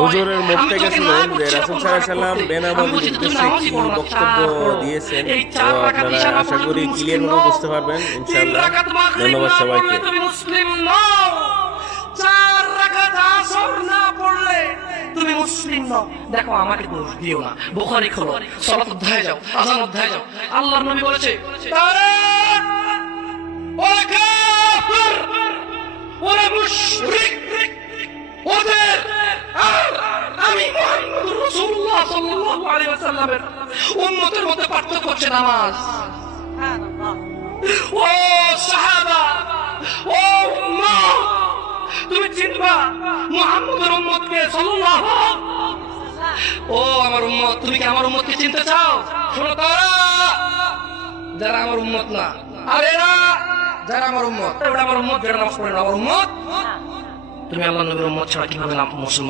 হুজুরের মুখ থেকে শুনুন যে রাসূল সাল্লাম। বেনামাজির উদ্দেশ্যে কি বক্তব্য দিয়েছেন? তো আপনারা আশা করি ক্লিয়ার ভাবে বুঝতে পারবেন ইনশাআল্লাহ। ধন্যবাদ সবাইকে। তুমি মুসলিম নও। চার রাকাত আসর না পড়লে তুমি মুসলিম নও। দেখো আমাকে দোষ দিও না। বুখারী খোলো। সালাত অধ্যায়ে যাও আযান অধ্যায়ে যাও। আল্লাহর নবী বলেছে তারা ওরা কাফির ওরা মুশরিক ওদের ওয়াসাল্লামের উম্মতের মধ্যে পার্থক্য হচ্ছে নামাজ। ও সাহাবা, ও উম্মাহ তুমি চিনবা মুহাম্মদের উম্মতকে সাল্লাল্লাহু ও আমার উম্মত, তুমি কি আমার উম্মতকে চিনতে চাও? শোনো তারা যারা আমার উম্মত না, আর এরা যারা আমার উম্মত আমার উম্মত, যারা নামাজ পড়ে না, আমার উম্মত। তুমি আল্লাহ নবীর উম্মত ছাড়া কীভাবে নাম মুসলমান